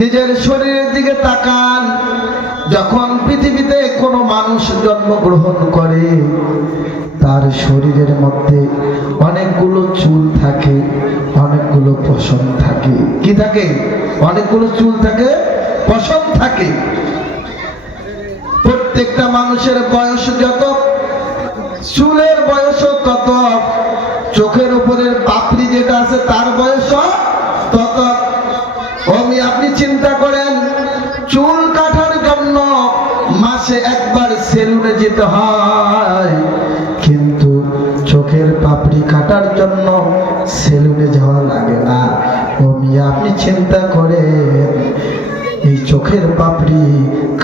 নিজের শরীরের দিকে তাকান। যখন পৃথিবীতে কোনো মানুষ জন্মগ্রহণ করে তার শরীরের মধ্যে অনেকগুলো চুল থাকে, অনেকগুলো পশম থাকে। কি থাকে? অনেকগুলো চুল থাকে, পশম থাকে। প্রত্যেকটা মানুষের বয়স যত, চুলের বয়স তত, চোখের উপরের পাপড়ি যেটা আছে তার বয়স তত। আপনি চিন্তা করেন, চুল কাটার জন্য মাসে একবার সেলুনে যেতে হয়, কিন্তু চোখের পাপড়ি কাটার জন্য সেলুনে যাওয়া লাগে না। আপনি চিন্তা করেন, এই চোখের পাপড়ি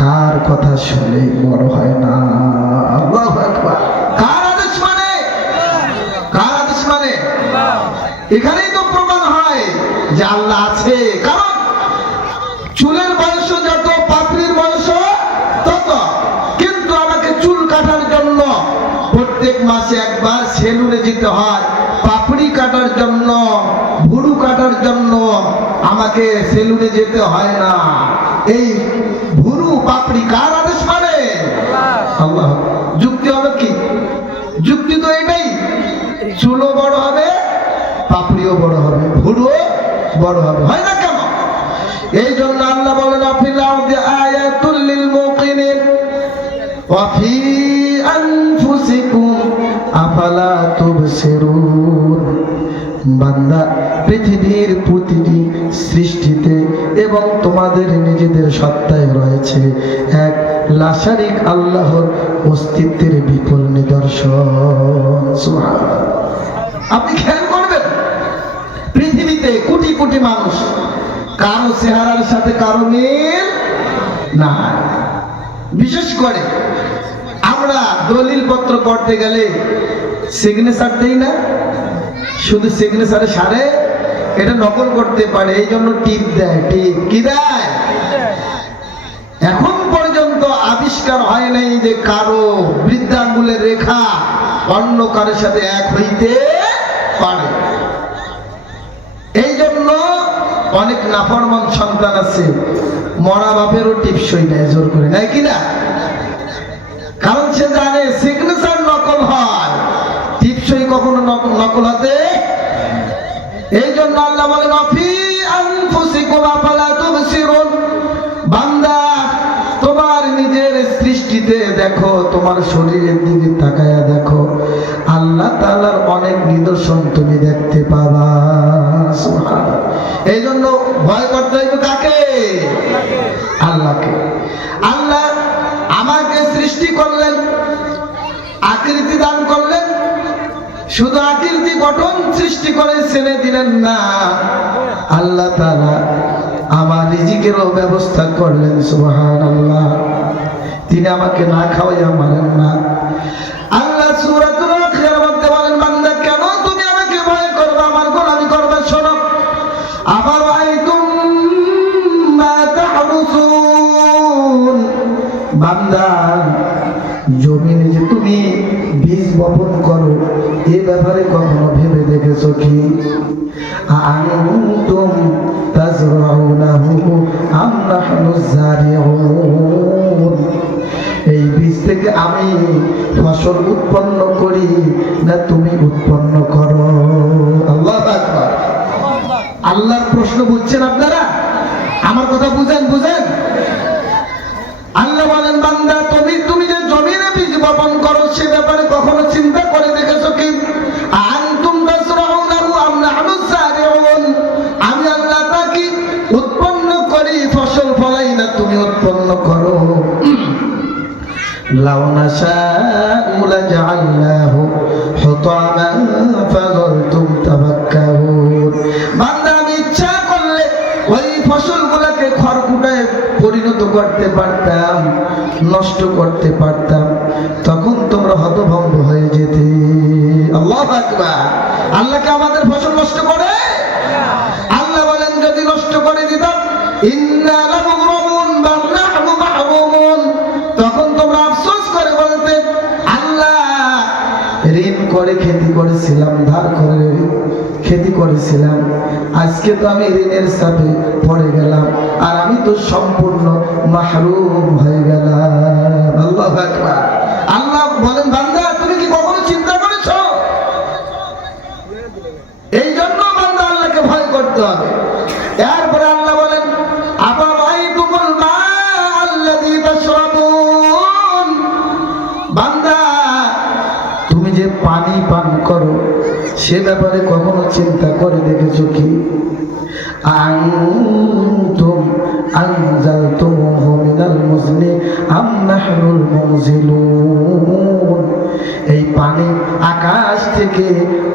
কার কথা শুনে বড় হয় না? আল্লাহু আকবার। কার আদেশ মানে? কার আদেশ মানে? এখানেই তো প্রমাণ হয় যে আল্লাহ আছে। কারণ চুলের বয়স যত, পাপড়ির বয়স তত, কিন্তু আমাকে চুল কাটার জন্য প্রত্যেক মাসে একবার সেলুনে যেতে হয়। পাপড়ি কাটার জন্য, ভুরু কাটার জন্য আমাকে সেলুনে যেতে হয় না। এই ভুরু পাপড়ি কার আদেশ মানে? আল্লাহ। যুক্তি হবে কি? যুক্তি তো এটাই, চুলও বড় হবে, পাপড়িও বড় হবে, ভুরুও বড় হবে। হয় না কেন? এই জন্য আল্লাহ বলেন, আফিল আরদি আয়াতুল লিল মুকিনিন ওয়া ফি আনফুসিকুম আফালা তুবসিরুন। বান্দা, পৃথিবীর প্রতিটি সৃষ্টিতে এবং তোমাদের নিজেদের সত্তায় রয়েছে এক লাশারিক আল্লাহর অস্তিত্বের বিপুল নিদর্শন। সুবহানাল্লাহ। আপনি খেয়াল করবেন, পৃথিবীতে কোটি কোটি মানুষ, কারো চেহারার সাথে কারো মিল না। বিশেষ করে আমরা দলিল পত্র করতে গেলে সিগনেচার দেই না, শুধু সিগনেচারে সারে এটা নকল করতে পারে, এই জন্য টিপ দেয়। টিপ কি দেয়? এখন পর্যন্ত আবিষ্কার হয় নাই যে কারো বৃদ্ধাঙ্গুলের রেখা অন্য কারোর সাথে এক হইতে পারে। এই জন্য অনেক নাফরমান সন্তান আছে, মরা বাপেরও টিপসই নেয়, জোর করে নেয় কিনা? কারণ সে জানে সিগনেচার নকল হয়, টিপসই কখনো নকল হতে। এই জন্য আল্লাহ বলেন, আফি আনফুসিকুম আফালা তুবসিরুন। বান্দা, তোমার নিজের সৃষ্টিতে দেখো, তোমার শরীরের দিকে তাকায়া দেখো, আল্লাহ তাআলার অনেক নিদর্শন তুমি দেখতে পাবা। সুবহানাল্লাহ। এই জন্য ভয় করতে হইবে কাকে? আল্লাহকে। আল্লাহ আমাকে সৃষ্টি করলেন, আকৃতি দান করলেন, শুধু আকৃতি গঠন সৃষ্টি করে ছেড়ে দিলেন না, আল্লাহ তাআলা আমার রিজিকেরও ব্যবস্থা করলেন। সুবহানাল্লাহ। তিনি আমাকে না খাওয়াইয়া মারেন না। আল্লাহ সূরাতুল আখিরার মধ্যে বলেন, বান্দা কেন তুমি আমাকে ভয় করবে, আমার গোলামি করবে? শোনো, আবার আইতুম মা তাহরুসুন। বান্দা, জমিনে যে তুমি বীজ বপন করো, এ ব্যাপারে কখনো ভেবে দেখেছো কি? আনতুম তাজরাউনাহু আম নাহনুজ জারিউন। এই বীজ থেকে আমি ফসল উৎপন্ন করি না তুমি উৎপন্ন করো? আল্লাহু আকবার। আল্লাহর প্রশ্ন বুঝছেন আপনারা? আমার কথা বুঝেন? বুঝেন? আল্লাহ বলেন, বান্দা তুমি যে জমিনে বীজ বপন করো, সে ব্যাপারে কখনো চিন্তা করে দেখেছো কি? আনতুম তাজরাউনাহু আম নাহনুজ জারিউন। আমি আল্লাহ তাকে উৎপন্ন করি, ফসল ফলাই না তুমি উৎপন্ন করো। লাউ নাশাউ লাজআলনাহু হুতামান ফাযালতুম তাফাক্কাহুন। বান্দা, আমি ইচ্ছা করলে ওই ফসলগুলোকে খড়কুটায় পরিণত করতে পারতাম, নষ্ট করতে পারতাম, তখন তোমরা হতভম্ব হয়ে যেতে। আল্লাহু আকবার। আল্লাহকে আমাদের ফসল নষ্ট করে? আল্লাহ বলেন, যদি নষ্ট করে দিতাম, ইন্না লামুগরামুন বাল নাহনু মাহরুমুন, তখন তোমরা আফসোস করে বলতে, আল্লাহ ঋণ করে খেতি করেছিলাম, ধার করে খেতি করেছিলাম, আজকে তো আমি ঋণের সাথে পড়ে গেলাম, আর আমি তো সম্পূর্ণ মাহরুম হয়ে গেলাম। আল্লাহু আকবার। আল্লাহ বলেন, বান্দা তুমি কি কখনো চিন্তা করেছো? এই জন্য বান্দা আল্লাহকে ভয় করতে হবে। এরপরে আল্লাহ বলেন, আফারাআইতুমুল মা আল্লাযী তাশরাবুন, বান্দা তুমি যে পানি পান করো সে ব্যাপারে কখনো চিন্তা করে দেখেছো কি? আনতুম আনজালতুমুহু মিনাল মুজনি আম নাহনুল মুনজিলুন, এই পানি আকাশ থেকে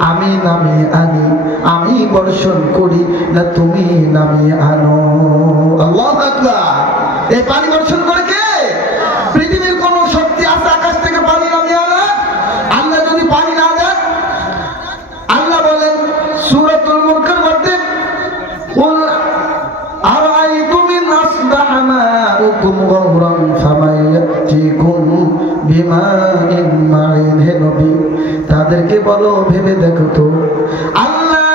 আমি নামিয়ে আনি, আমি বর্ষণ করি, না তুমি নামিয়ে আনো? আল্লাহু আকবার। এই পানি বর্ষণ করে কে? পৃথিবীর কোন শক্তি আছে আকাশ থেকে পানি নামিয়ে আনা? আল্লাহ যদি পানি না দেন, আল্লাহ বলেন সূরাতুল মুলকের মধ্যে, কুল আরাআইতুম ইন আসবাহা মাউকুম গাওরান ফামান ইয়াতিকুম বিমাইন মাইন, হে নবী তাদেরকে বলো ভেবে দেখো তো, আল্লাহ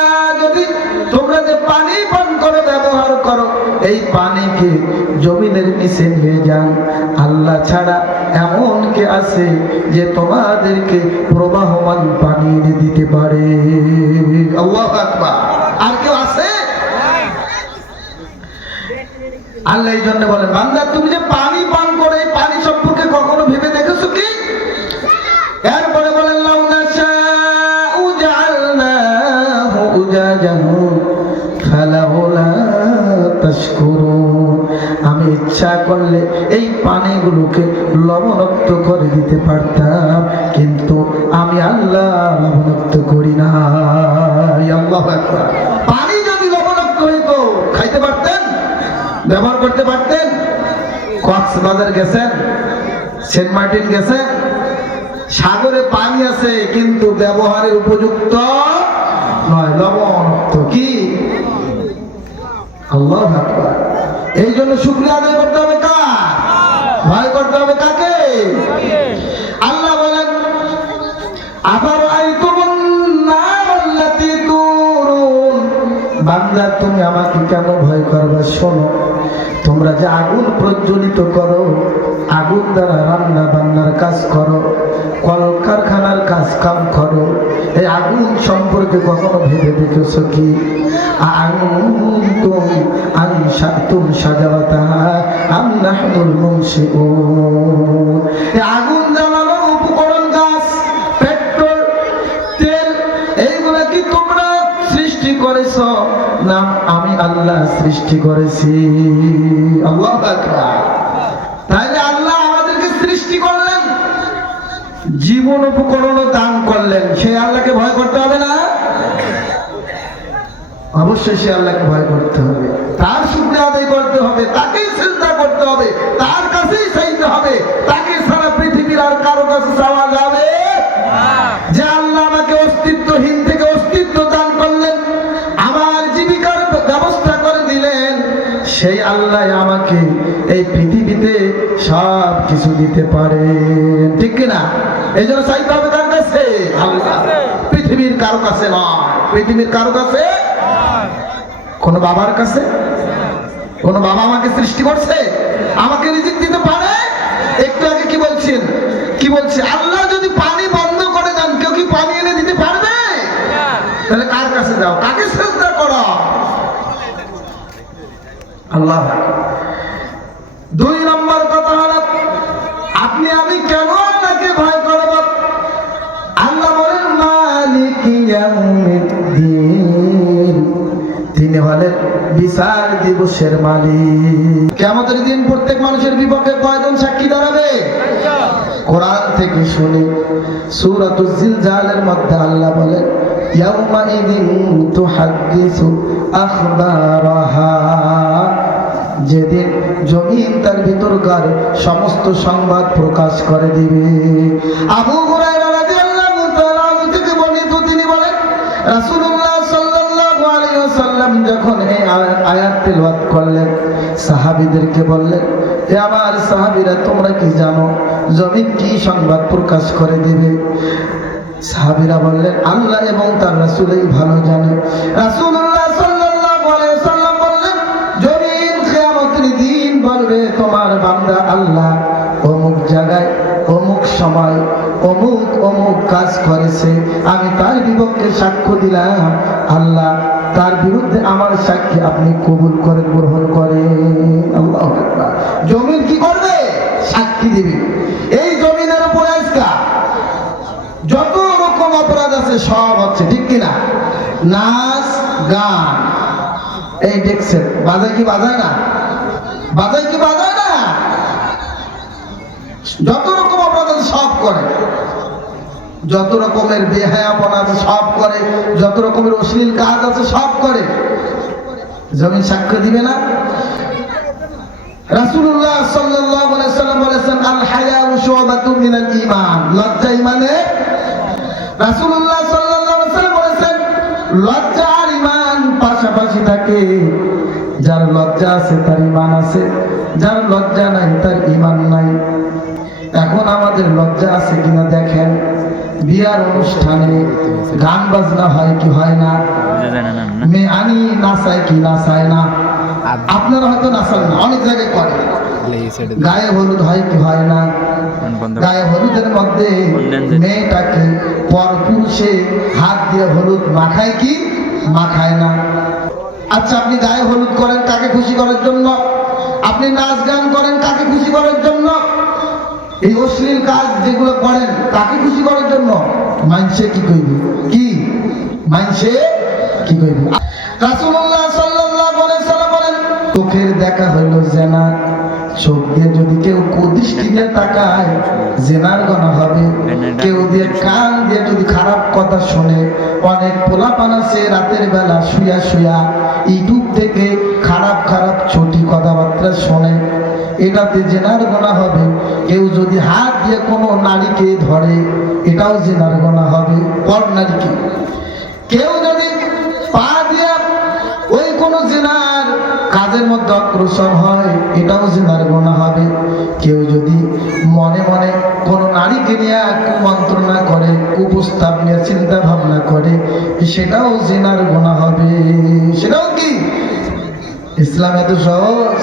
যদি তোমরা যে পানি পান করে ব্যবহার করো, এই পানিকে জমিনের নিচে নিয়ে যান, আল্লাহ ছাড়া এমন কে আছে যে তোমাদেরকে প্রবাহমান পানি এনে দিতে পারে? আল্লাহু আকবার। আর কেউ আছে? আল্লাহ এই জন্য বলেন, বান্দা তুমি যে পানি পান করে এই পানি সম্পর্কে কখনো ভেবে দেখেছো কি? এরপরে বলেন, লাউ নাশাউ জাআলনাহু উজাজান ফালাউলা তাশকুরুন, আমি ইচ্ছা করলে এই পানিগুলোকে লবণাক্ত করে দিতে পারতাম, কিন্তু আমি আল্লাহ লবণাক্ত করি না। আল্লাহু আকবার। পানি যদি লবণাক্ত হইতো খাইতে পারতেন, ব্যবহার করতে পারতেন? কক্সবাজার গেছেন, সেন্ট মার্টিন গেছেন, সাগরে পানি আছে কিন্তু ব্যবহারের উপযুক্ত নয়, লবণাক্ত। কি? আল্লাহু আকবার। এই জন্য শুকরিয়া আদায় করতে হবে কার? ভয় করতে হবে কাকে? আল্লাহ বলেন, আফারাআইতুমুন নার আল্লাতী তুরুন, বান্দা তুমি আমাকে কেন ভয় করবে? শোনো, তোমরা যে আগুন প্রজ্বলিত করো, আগুন দ্বারা রান্না বান্নার কাজ করো, কলকারখানার কাজ কাম করো, এই আগুন সম্পর্কে কখনো ভেবে দেখেছো কি? আনতুম আনশাতুম শাজারাতাহা আম নাহনুল মুনশিউন, এই আগুন জ্বালানোর উপকরণ গাছ, পেট্রোল, তেল, এইগুলা কি তোমরা সৃষ্টি করেছো না আমি আল্লাহ সৃষ্টি করেছি? আল্লাহু আকবার। তাহলে আল্লাহ আমাদেরকে সৃষ্টি করলেন, জীবন উপকরণও দান করলেন, সেই আল্লাহকে ভয় করতে হবে না? অবশ্যই সে আল্লাহকে ভয় করতে হবে, তার শুকরিয়া আদায় করতে হবে, তাকেই সিজদা করতে হবে, তার কাছেই চাইতে হবে, তাকে সারা পৃথিবীর আর কারো কাছে চাওয়া যাবে না। যে আল্লাহ আমাকে অস্তিত্বহীন থেকে অস্তিত্ব দান করলেন, আমার জীবিকার ব্যবস্থা করে দিলেন, সেই আল্লাহ আমাকে এই পৃথিবীতে সব কিছু দিতে পারেন, ঠিক কিনা? এই জন্য চাইতে হবে কার কাছে? আল্লাহ। পৃথিবীর কারো কাছে নয়। পৃথিবীর কারো কাছে? কোন বাবার কাছে? কোন বাবা আমাকে সৃষ্টি করছে, আমাকে রিজিক দিতে পারে? একটু আগে কি বলছেন? কি বলছে? আল্লাহ যদি পানি বন্ধ করে দেন, কেউ কি পানি এনে দিতে পারবে? তাহলে কার কাছে যাও, কাকে সিজদা করো? আল্লাহ। দুই নম্বর কথা হলো, আপনি আমি কেন আল্লাহকে ভয় করব? আল্লাহ বলেন, মালিকি ইয়াউমিদ্দিন, তিনি হলেন বিচার দিবসের মালিক। কিয়ামতের দিন প্রত্যেক মানুষের বিপক্ষে কয়জন সাক্ষী দাঁড়াবে? কোরআন থেকে শুনে সূরাতুজ জিলজালের মধ্যে আল্লাহ বলেন, ইয়াউমাইদিন তুহাদ্দিসু আখবারাহা, যেদিন জমিন তার ভিতরকার সমস্ত সংবাদ প্রকাশ করে দিবে। আবু হুরায়রা রাদিয়াল্লাহু তাআলা থেকে বর্ণিত, তিনি বলেন, রাসূলুল্লাহ সাল্লাল্লাহু আলাইহি ওয়াসাল্লাম যখন এই আয়াত তেলাওয়াত করলেন, সাহাবীদেরকে বললেন, হে আমার সাহাবীরা, তোমরা কি জানো জমিন কি সংবাদ প্রকাশ করে দিবে? সাহাবীরা বললেন, আল্লাহ এবং তার রাসূলই ভালো জানে। রাসূলুল্লাহ সাল্লাল্লাহু বলবে তোমার বান্দা আল্লাহ অমুক জায়গায় অমুক সময় অমুক অমুক কাজ করেছে, আমি তার বিপক্ষে সাক্ষ্য দিলাম, আল্লাহ তার বিরুদ্ধে আমার সাক্ষী আপনি কবুল করেন, গ্রহণ করেন। আল্লাহু আকবার। জমিন কি করবে? সাক্ষী দিবে। এই জমিনের উপর আজকা যত রকম অপরাধ আছে সব হচ্ছে, ঠিক কিনা? নাচ গান, এই দেখছেন বাজায় কি বাজায় না? বাজায় কি বাজায় না? যত রকম অপরাধ আছে সব করে, যত রকমের বেহায়াপনা আছে সব করে, যত রকমের অশ্লীল কাজ আছে সব করে। জমিন সাক্ষ্য দিবে না? রাসূলুল্লাহ সাল্লাল্লাহু আলাইহি ওয়াসাল্লাম বলেছেন, আল হায়াউ শুবাতুম মিনাল ঈমান, লজ্জা ঈমানের। রাসূলুল্লাহ সাল্লাল্লাহু আলাইহি ওয়াসাল্লাম বলেছেন, লজ্জা আর ঈমান পাশাপাশি থাকে। যার লজ্জা আছে তার ঈমান আছে, যার লজ্জা নাই তার ঈমান নাই। এখন আমাদের লজ্জা আছে কিনা দেখেন, বিয়ার অনুষ্ঠানে গান বাজনা হয় কি হয় না? মেয়ে আনি নাচায় কি নাচায় না? আপনারা হয়তো নাচান না, অনেক জায়গায় করে। গায়ে হলুদ হয় কি হয় না? গায়ে হলুদের মধ্যে মেয়েটাকে পর পুরুষে হাত দিয়ে হলুদ মাখায় কি মাখায় না? আচ্ছা, আপনি গায়ে হলুদ করেন কাকে খুশি করার জন্য? আপনি নাচ গান করেন কাকে খুশি করার জন্য? এই অশ্লীল কাজ যেগুলো করেন কাকে খুশি করার জন্য? মানসে কি কইবে? কি মানসে কি কইবে? রাসূলুল্লাহ সাল্লাল্লাহু আলাইহি ওয়াসাল্লাম বলেন, চোখের দেখা হলো জেনা, চোখ দিয়ে যদি কেউ কুদৃষ্টি দিয়ে তাকায় জেনার গুনাহ হবে। কেউ দিয়ে কান দিয়ে যদি খারাপ কথা শুনে, অনেক পোলাপান আছে রাতের বেলা শুয়া শুয়া ইউটিউব থেকে খারাপ খারাপ ছোটি কথাবার্তা শোনে, এটাতে জেনার গুনাহ হবে। কেউ যদি হাত দিয়ে কোনো নারীকে ধরে, এটাও জেনার গুনাহ হবে, পর নারীকে। কেউ যদি পা দিয়ে ওই কোনো জেনার কাজের মধ্যে অগ্রসর হয়, এটাও জেনার গুনাহ হবে। কেউ যদি মনে মনে কোনো নারীকে নিয়ে কুমন্ত্রণা করে, কুপ্রস্তাব নিয়ে চিন্তা ভাবনা করে, সেটাও জেনার গুনাহ হবে। সেটাও কি? ইসলাম এত সহজ?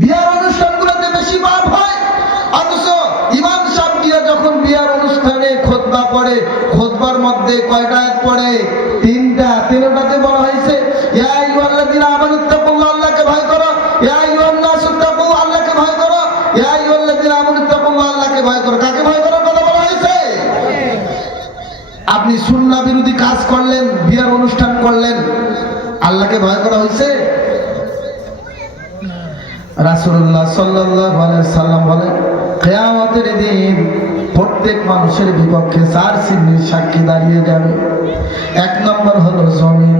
বিয়ার অনুষ্ঠানগুলোতে বেশি পাপ হয়, অথচ ইমাম সাহেব গিয়ে যখন বিয়ার অনুষ্ঠানে খুতবা পড়ে, খুতবার মধ্যে কয়টা আয়াত পড়ে? তিনটা। তিনটাতে বলা হয়েছে, ইয়া আইয়ুহাল্লাযীনা আমানুত্তাকুল্লাহ, আল্লাহকে ভয় করো। ইয়া আইয়ুহান নাসু তাকু, আল্লাহকে ভয় করো। ইয়া আইয়ুহাল্লাযীনা আমানুত্তাকুল্লাহ, আল্লাহকে ভয় করো। কাকে ভয় করার কথা বলা হয়েছে? আপনি সুন্নাহ বিরোধী কাজ করলেন, বিয়ার অনুষ্ঠান করলেন, আল্লাহকে ভয় করা হয়েছে? রাসূলুল্লাহ সাল্লাল্লাহু আলাইহি ওয়াসাল্লাম বলেন, কিয়ামতের দিন প্রত্যেক মানুষের বিপক্ষে চার শ্রেণীর সাক্ষী দাঁড়িয়ে যাবে। এক নম্বর হলো জমিন।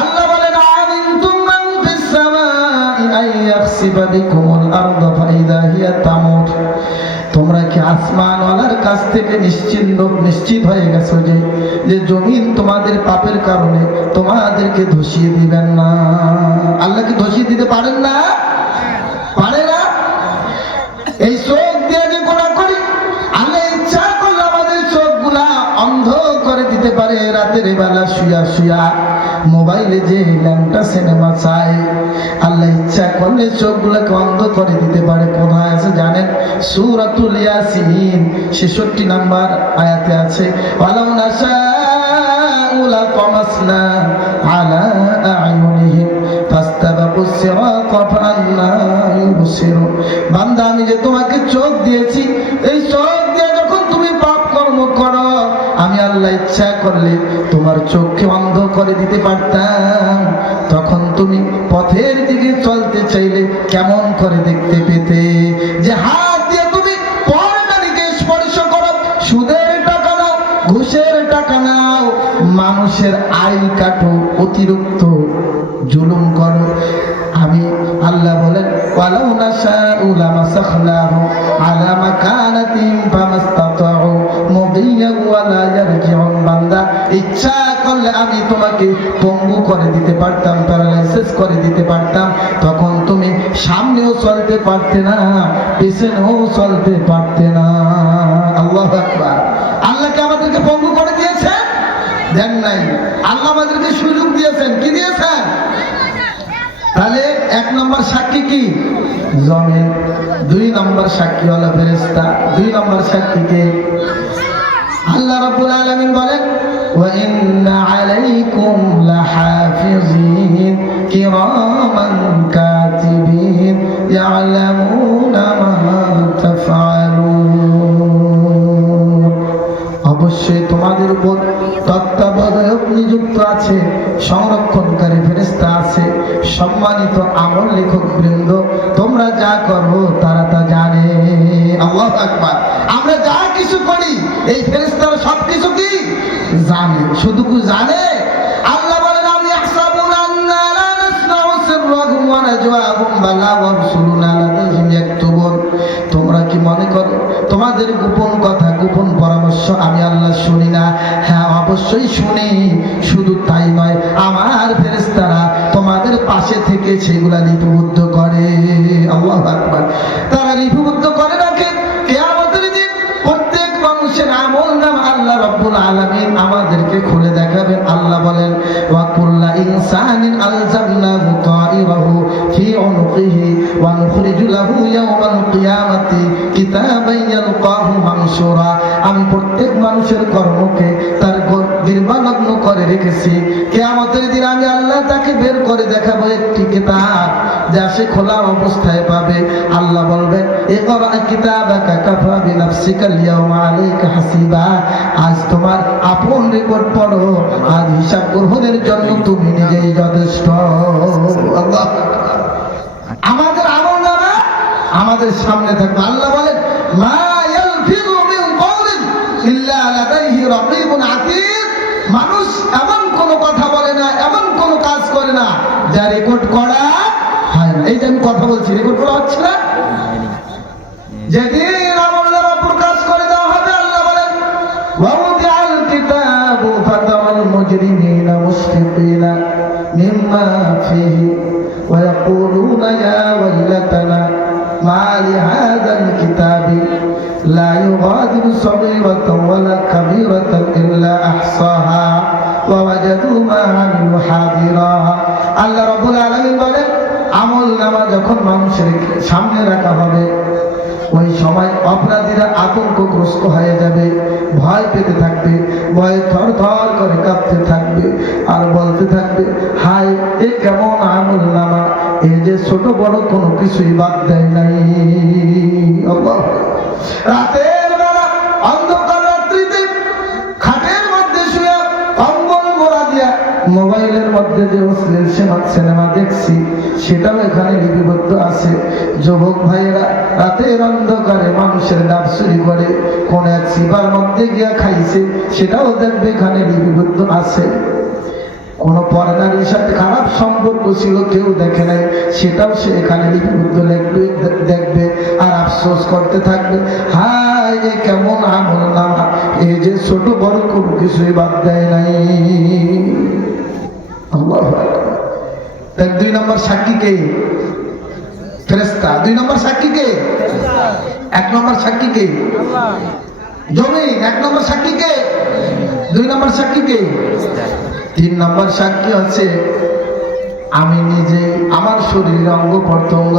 আল্লাহ বলেন, আমিনতুম মান ফিস সামাই আইয়াখসিফা বিকুমুল আরদা ফাইদা হিয়া তামুর। তোমরা কি আসমানওয়ালার কাছ থেকে নিশ্চিত হয়ে গেছো যে জমিন তোমাদের পাপের কারণে তোমাদেরকে ধসিয়ে দিবেন না? আল্লাহ কি ধসিয়ে দিতে পারেন না? পারে না? এই চোখ দিয়ে যে গুনাহ করি, আল্লাহ ইচ্ছা করলে আমাদের চোখগুলা অন্ধ করে দিতে পারে। রাতের বেলা শুয়া শুয়া মোবাইলে যে ল্যাংটা সিনেমা চাই, আল্লাহ ইচ্ছা করলে চোখগুলোকে অন্ধ করে দিতে পারে। কোথায় আছে জানেন? সূরাতুল ইয়াসিন 66 নম্বর আয়াতে আছে, ওয়ালাউ নাশাউ লাতামাসনা আলা আ'য়ুনিহিম ফাস্তাবাকুস সিরাতা ফাআন্না ইউবসিরুন। বান্দা, আমি যে তোমাকে চোখ দিয়েছি, এই চোখ দিয়ে যখন তুমি পাপ কর্ম করো, আমি আল্লাহ ইচ্ছা করলে তোমার চোখকে অন্ধ করে দিতে পারতাম। তখন তুমি পথের দিকে চলতে চাইলে কেমন করে দেখতে পেতে? যে হাত দিয়ে তুমি পরনারীকে স্পর্শ করো, সুদের টাকা নাও, ঘুষের টাকা নাও, মানুষের আইল কাটো, অতিরিক্ত জুলুম করো। আমি আল্লাহ বলেন, ওয়ালাউ নাশাউ লামাসাখনাহু আলা মাকানাতিহিম ফামাস্তাতাউ মুদিয়্যান ওয়ালা ইয়ারজিউন। বান্দা, ইচ্ছা করলে আমি তোমাকে পঙ্গু করে দিতে পারতাম, প্যারালাইসিস করে দিতে পারতাম। তখন তুমি সামনেও চলতে পারতে না, পিছনেও চলতে পারতে না। আল্লাহু আকবার। আল্লাহকে আমাদেরকে পঙ্গু করে দিয়েছেন? দেন নাই। আল্লাহ আমাদেরকে সুযোগ দিয়েছেন। কি দিয়েছেন? তাহলে এক নম্বর সাক্ষী কি? জমিন। দুই নম্বর সাক্ষী হলো ফেরেশতা। দুই নম্বর সাক্ষী কে? আল্লাহ রাব্বুল আলামিন বলেন ওয়া ইন্না আলাইকুম লাহাফিজিন কিরামান কাতিবিন ইয়ালামুনা মা তাফআলুন। অবশ্যই তোমাদের উপর তত্ত্বাবধায়ক নিযুক্ত আছে, সংরক্ষণকারী ফেরেশতা আছে, সম্মানিত আমল লেখক বৃন্দ। তোমরা যা করো তারা তা জানে। আল্লাহু আকবার। আমরা যা কিছু করি এই ফেরেশতারা সবকিছু কি জানে। শুধু কি জানে? আল্লাহ বলেন আমি ইয়াহসাবুনা আন্না লা নাসমাউ সিররাহুম ওয়া নাজওয়াহুম বালা ওয়া রাসূলুনা লাদাইহিম ইয়াকতুবুন। তোমরা কি মনে করো তোমাদের গোপন কথা, গোপন পরামর্শ আমি আল্লাহ শুনি না? হ্যাঁ, অবশ্যই শুনি। শুধু তাই নয়, আমার ফেরেশতারা তোমাদের পাশে থেকে সেগুলা লিপিবদ্ধ করে। আল্লাহু আকবার। তারা লিপিবদ্ধ করে রাখে। কিয়ামতের দিন প্রত্যেক মানুষের আমলনামা আল্লাহ রাব্বুল আলামিন আমাদেরকে খুলে দেখাবেন। আল্লাহ বলেন ওয়া কুল্লা ইনসানিন আলজামনাহু তাইরাহু ফি উনুকিহি ওয়া নুখরিজু লাহু ইয়াওমাল কিয়ামাতি কিতাবান ইয়ালকাহু মানশুরা। আমি প্রত্যেক মানুষের কর্মকে তার গিরবালগ্ন করে রেখেছি। কিয়ামতের দিন আমি আল্লাহ তাকে বের করে দেখাবো একটি কিতাব যা সে খোলা অবস্থায় পাবে। আল্লাহ বলবেন ইকরা কিতাবাকা কাফা বিনাফসিকাল ইয়াওমা আলাইকা হাসিবা। আজ তোমার আপন রিপোর্ট পড়ো, আজ হিসাব গ্রহণের জন্য তুমি নিজেই যথেষ্ট। আল্লাহ। আমাদের আমলনামা আমাদের সামনে থাকবে। আল্লাহ বলেন মা ইয়ালফিযু মিন কওলিন ইল্লা লাদাইহি রাকীবুন আতীদ। মানুষ এমন কোন কথা বলে না, এমন কোন কাজ করে না যা রেকর্ড করা হয় না। এই যে আমি কথা বলছি, রেকর্ড করা হচ্ছে না? যেদিন আমলনামা প্রকাশ করে দেওয়া হবে, আল্লাহ বলেন ওয়াউদিআল কিতাবু ফাতারাল মুজরিমিনা মুশফিকিনা মিম্মা ফীহি ওয়া ইয়াকুলুনা ইয়া ওয়াইলাতানা মা লিহাযাল কিতাবি লা ইউগাদিরু সগীরাতান ওয়ালা কাবীরাতান ইল্লা আহসাহা ওয়া ওয়াজাদু মা আমিলু হাদিরা। আল্লাহ রাব্বুল আলামিন বলেন আমলনামা যখন মানুষের সামনে রাখা হবে, ওই সময় অপরাধীরা আতঙ্কগ্রস্ত হয়ে যাবে, ভয় পেতে থাকবে, ভয়ে থরথর করে কাঁপতে থাকবে আর বলতে থাকবে হায় এ কেমন আমলনামা, এই যে ছোট বড় কোনো কিছুই বাদ দেয় নাই। রাতের বেলা অন্ধকার রাত্রিতে খাটের মধ্যে শুয়ে কম্বল মোড়া দিয়া মোবাইলের মধ্যে যে অশ্লীল সিনেমা দেখছি সেটাও এখানে লিপিবদ্ধ আছে। যুবক ভাইয়েরা রাতের অন্ধকারে মানুষের ডাব চুরি করে কোন এক সিবার মধ্যে গিয়া খাইছে, সেটাও দেখবে এখানে লিপিবদ্ধ আছে। কোন পরনারীর সাথে খারাপ সম্পর্ক ছিল, কেউ দেখে নাই, সেটাও সে এখানে লিপিবদ্ধ দেখবে আর আফসোস করতে থাকবে হায় এ কেমন আমলনামা, এই যে ছোট বড় কোনো কিছুই বাদ দেয় নাই। আল্লাহু আকবার। তাই দুই নম্বর সাক্ষী কে? ফেরেশতা। দুই নম্বর সাক্ষী কে? এক নম্বর সাক্ষী কে? জমিন। এক নম্বর সাক্ষী কে? দুই নম্বর সাক্ষী কে? তিন নম্বর সাক্ষী হচ্ছে আমি নিজে, আমার শরীরের অঙ্গ প্রত্যঙ্গ।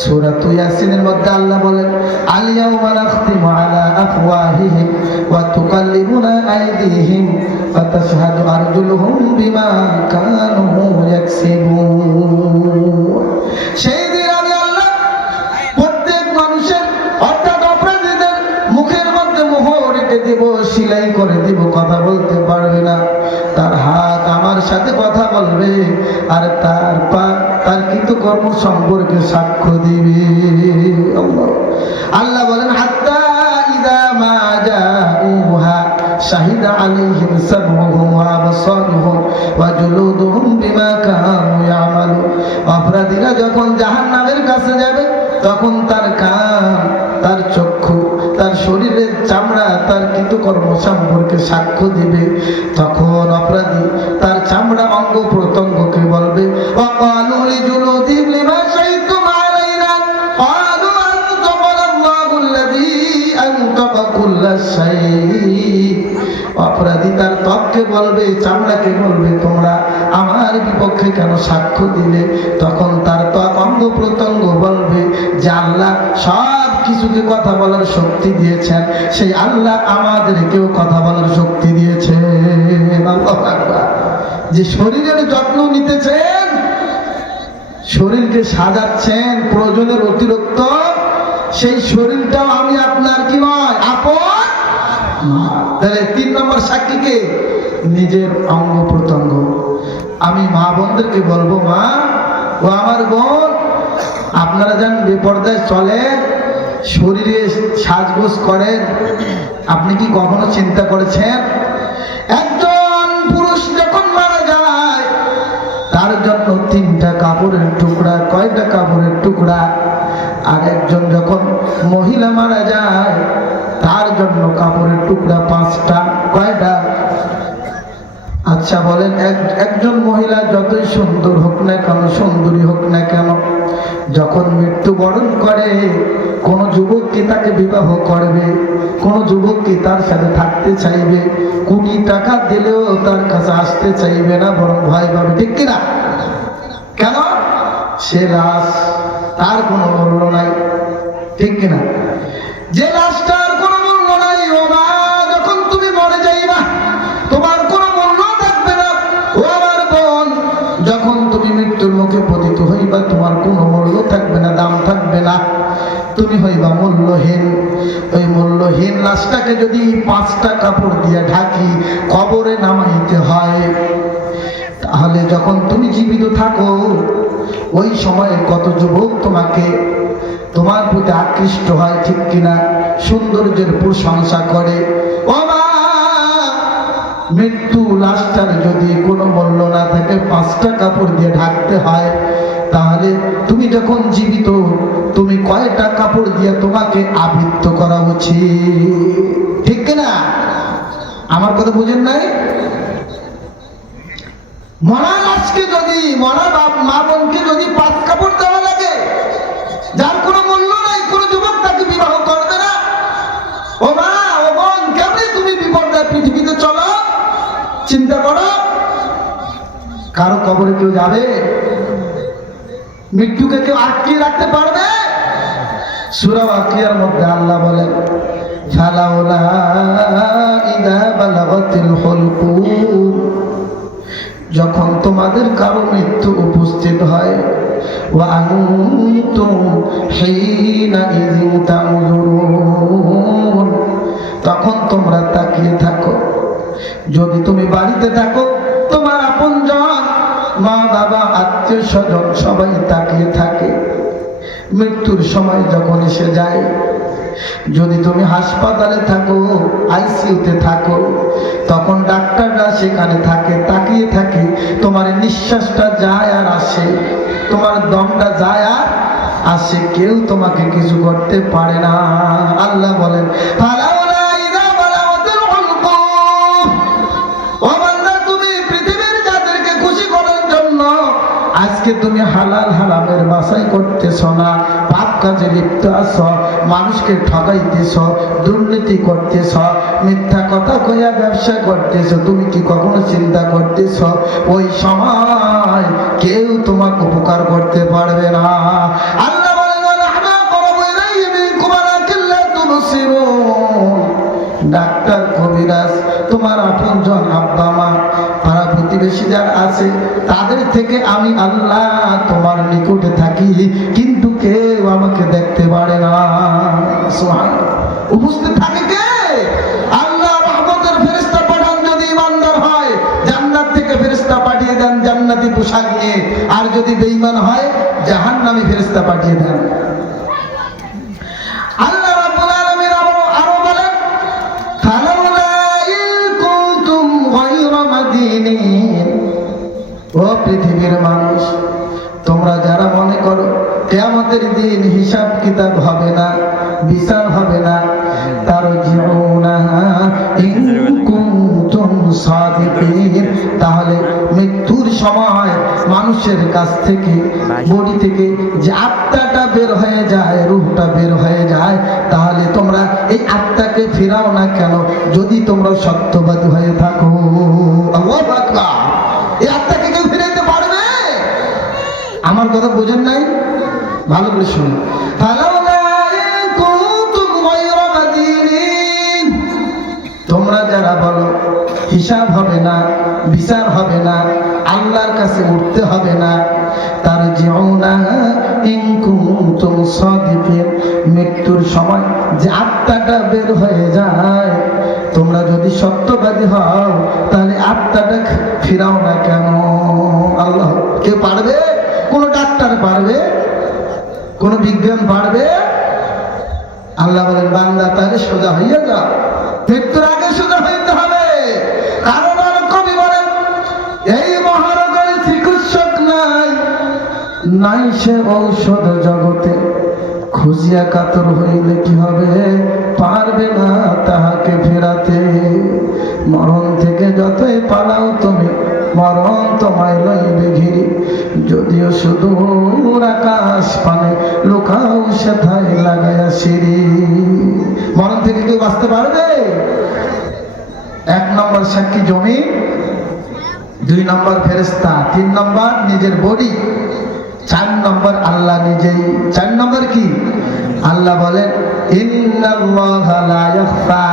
সূরা ইয়াসিনের মধ্যে আল্লাহ বলেন আল ইয়াউমা নাখতিমু আলা আফওয়াহিহিম ওয়া তুকাল্লিমুনা আইদিহিম ওয়া তাশহাদু আরজুলুহুম বিমা কানু ইয়াকসিবুন। সেই দিন আমি আল্লাহ প্রত্যেক মানুষের অর্থাৎ অপরাধীদের মুখের মধ্যে মোহর এঁটে দিব, সেলাই করে দিব, কথা বলতে পারবে না। তার হাত আমার সাথে কথা বলবে আর তার পা তার কৃতকর্ম সম্পর্কে সাক্ষ্য দিবে। আল্লাহ বলেন হাত্তা ইযা মা জাউহা শাহিদা আলাইহিম সামউহুম ওয়া আবসারুহুম ওয়া জুলুদুহুম বিমা কানু ইয়ামালুন। অপরাধীরা যখন জাহান্নামের কাছে যাবে তখন তার কান, তার চক্ষু, তার শরীরের চামড়া তার কৃতকর্ম সম্পর্কে সাক্ষ্য দিবে। তখন অপরাধী তার চামড়া অঙ্গ প্রত্যঙ্গকে বলবে ওয়াকালু লিজুলুদিহিম লিমা শাহিদতুম আলাইনা ক্বালু আনতাকাল্লাহুল্লাযী আনতাকা কুল্লা শাই। অপরাধী তার ত্বককে বলবে, চামড়াকে বলবে তোমরা আমার বিপক্ষে কেন সাক্ষ্য দিলে? তখন তার তো অঙ্গ প্রত্যঙ্গ বলবে যে আল্লাহ সব কিছুকে কথা বলার শক্তি দিয়েছেন, সেই আল্লাহ আমাদেরকেও কথা বলার শক্তি দিয়েছে। আল্লাহু আকবার। যে শরীরের যত্ন নিতেছেন, শরীরকে সাজাচ্ছেন প্রয়োজনের অতিরিক্ত, সেই শরীরটাও আমি আপনার কি নয়, আপন। তাহলে 3 নম্বর সাক্ষীকে নিজের অঙ্গ প্রত্যঙ্গ। আমি মা বোনদেরকে বলবো, মা ও আমার বোন, আপনারা যান বেপরদায় চলেন, শরীরে সাজগোজ করেন। আপনি কি কখনো চিন্তা করেছেন একজন পুরুষ যখন মারা যায় তার জন্য 3টা কাপড়ের টুকরা, কয়টা কাপড়ের টুকরা? আর একজন যখন মহিলা মারা যায় তার জন্য কাপড়ের টুকরা 5টা, কয়টা? আচ্ছা বলেন, একজন মহিলা যতই সুন্দর হোক না কেন, সুন্দরী হোক না কেন, যখন মৃত্যুবরণ করে, কোন যুবক কি তাকে বিবাহ করবে? কোন যুবক কি তার সাথে থাকতে চাইবে? কোটি টাকা দিলেও তার কাছে আসতে চাইবে না, বরং ভয় পাবে, ঠিক কিনা? কেন? সে লাশ, তার কোনো মূল্য নাই, ঠিক কিনা? যে লাশটার কোনো মূল্য নাই, ও মা, যখন তুমি মরে যাইবা তোমার কোনো মূল্য থাকবে না। ও আমার বোন, যখন তুমি মৃত্যুর মুখে পতিত হইবা তোমার কোনো মূল্য থাকবে না, দাম থাকবে না, তুমি হইবা মূল্যহীন। ওই মূল্যহীন লাশটাকে যদি 5টা কাপড় দিয়ে ঢাকি কবরে নামাইতে হয়, তাহলে যখন তুমি জীবিত থাকো ওই সময়ে কত যুবক তোমার প্রতি আকৃষ্ট হয়, ঠিক কিনা? সৌন্দর্যের প্রশংসা করে। ও মা, মৃত্যু লাশটার যদি কোনো মূল্য না থাকে 5টা কাপড় দিয়ে ঢাকতে হয়, তাহলে তুমি যখন জীবিত তুমি কয়টা কাপড় দিয়ে তোমাকে আবৃত করা উচিত, ঠিক কিনা? আমার কথা বুঝেন নাই? মরা লাশকে যদি, মরা মা বোনকে যদি 5 কাপড় দেওয়া লাগে, যার কোনো মূল্য নাই, কোনো যুবক তাকে বিবাহ করবে না। ও মা, ও বোন, কেমনে তুমি বিপর্যয় পৃথিবীতে চলো? চিন্তা করো। কারো কবরে কেউ যাবে? মৃত্যুকে কেউ আটকিয়ে রাখতে পারবে? সূরা ওয়াকিয়ার মধ্যে আল্লাহ বলেন, ফালাউলা ইযা বালাগাতিল হুলকুম, যখন তোমাদের কারো মৃত্যু উপস্থিত হয়, ওয়া আনতুম হিনা ইযিন তানজুরুন, তখন তোমরা তাকিয়ে থাকো। যদি তুমি বাড়িতে থাকো, তোমার আপনজন, মা বাবা, আত্মীয় স্বজন সবাই তাকিয়ে থাকে। মৃত্যুর সময় যখন এসে যায়, যদি তুমি হাসপাতালে থাকো, আইসিইউতে থাকো, তখন ডাক্তাররা সেখানে থাকে, তাকিয়ে থাকে। তোমার নিঃশ্বাসটা যায় আর আসে, তোমার দমটা যায় আর আসে, কেউ তোমাকে কিছু করতে পারে না। আল্লাহ বলেন, ফালাউলা ইযা বালাগাতিল হুলকুম, ও বান্দা, তুমি পৃথিবীর যাদেরকে খুশি করার জন্য আজকে তুমি হালাল হারামের বাছাই করতেছ না, পাপ কাজে লিপ্ত আছো, মানুষকে ঠকাইতেছ, দুর্নীতি করতেছ, মিথ্যা কথা কইয়া ব্যবসা করতেছ, তুমি কি কখনো চিন্তা করতেছ ওই সময় কেউ তোমার উপকার করতে পারবে না? আল্লাহ বলেন, রাহমা করবু ইলাইহি মিনকুম ওয়ালাকিন লা তুবসিরুন, ডাক্তার, কবিরাজ, তোমার আপনজন, আব্বা মা, পাড়া প্রতিবেশী যারা আছে, তাদের থেকে আমি আল্লাহ তোমার নিকটে থাকি, কিন্তু কেউ আমাকে দেখতে পারে না। সুবহানাল্লাহ। উপস্থিত থাকে কে? আল্লাহ রহমতের ফেরেশতা পাঠান যদি ইমানদার হয়, জান্নাত থেকে ফেরেশতা পাঠিয়ে দেন জান্নাতি পোশাক নিয়ে, আর যদি বেঈমান হয় জাহান্নামী ফেরেশতা পাঠিয়ে দেন। আল্লাহ রাব্বুল আলামিন আরো বলেন, ফালাউলা ইন কুনতুম গায়রা মাদিনিন, ও পৃথিবীর মানুষ, তোমরা যারা মনে করো কিয়ামতের দিন হিসাব কিতাব হবে না, বিচার হবে না, তারজিউনা ইন কুনতুম সাদিকিন, তাহলে মৃত্যুর সময় মানুষের কাছ থেকে, বডি থেকে যে আত্মাটা বের হয়ে যায়, রূহটা বের হয়ে যায়, তাহলে তোমরা এই আত্মাকে ফিরাও না কেন, যদি তোমরা সত্যবাদী হয়ে থাকো। আল্লাহু আকবার। এই আত্মাকে কেউ ফিরাইতে পারবে? আমার কথা বোঝেন নাই? ভালো করে শুনুন। তোমরা যারা বলো হিসাব হবে না, বিচার হবে না, আল্লাহর কাছে উঠতে হবে না, তার জিউনা ইন কুনতুম সাদিকিন, মৃত্যুর সময় যে আত্মাটা বের হয়ে যায়, তোমরা যদি সত্যবাদী হও তাহলে আত্মাটা ফিরাও না কেন? আল্লাহ, কে পারবে? কোন ডাক্তার পারবে? কোন বিজ্ঞান পারবে? আল্লাহ বলেন বান্দা তাহলে সোজা হইয়া যাও, মৃত্যুর আগে সোজা হইতে হবে। কারণ কবি বলেন এই মহানগরে চিকিৎসক নাই, নাই সে ঔষধ জগতে, খুঁজিয়া কাতর হইলে কি হবে, পারবে না তাহাকে ফেরাতে। মরণ থেকে যতই পালাও তুমি, মরণ তোমায় লইবে ঘিরি, যদিও সুদূর আকাশ পানে লুকাও সেথায় লাগাইয়া সিঁড়ি। মরণ থেকে কেউ বাঁচতে পারবে? 1 নম্বর সাক্ষী জমি, 2 নম্বর ফেরেশতা, 3 নম্বর নিজের বডি, 4 নম্বর আল্লাহ নিজেই। 4 নম্বর কি? আল্লাহ বলেন ইন্নাল্লাহা লা ইয়াখফা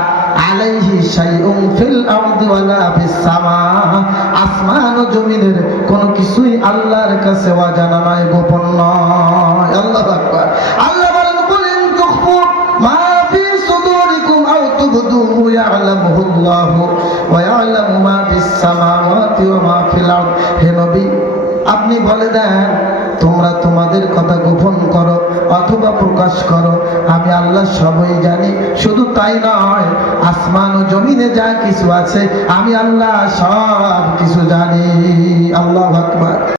আলাইহি শাইউন ফিল আরদি ওয়ালা ফিস সামা, আসমান ও জমিনের কোন কিছুই আল্লাহর কাছে অজানা নয়, গোপন নয়। আল্লাহু আকবার। আল্লাহ বলেন কুলিন তুখফু মা ফি সুদুরিকুম আও তুবদুহু ইয়ালামুহুল্লাহু ওয়া ইয়ালামু মা ফিস সামাওয়াতি ওয়া মা ফিল আরদ। হে নবী, আপনি বলে দেন তোমরা তোমাদের কথা গোপন করো অথবা প্রকাশ করো, আমি আল্লাহ সবই জানি। শুধু তাই নয়, আসমান ও জমিনে যা কিছু আছে আমি আল্লাহ সব কিছু জানি। আল্লাহু আকবার।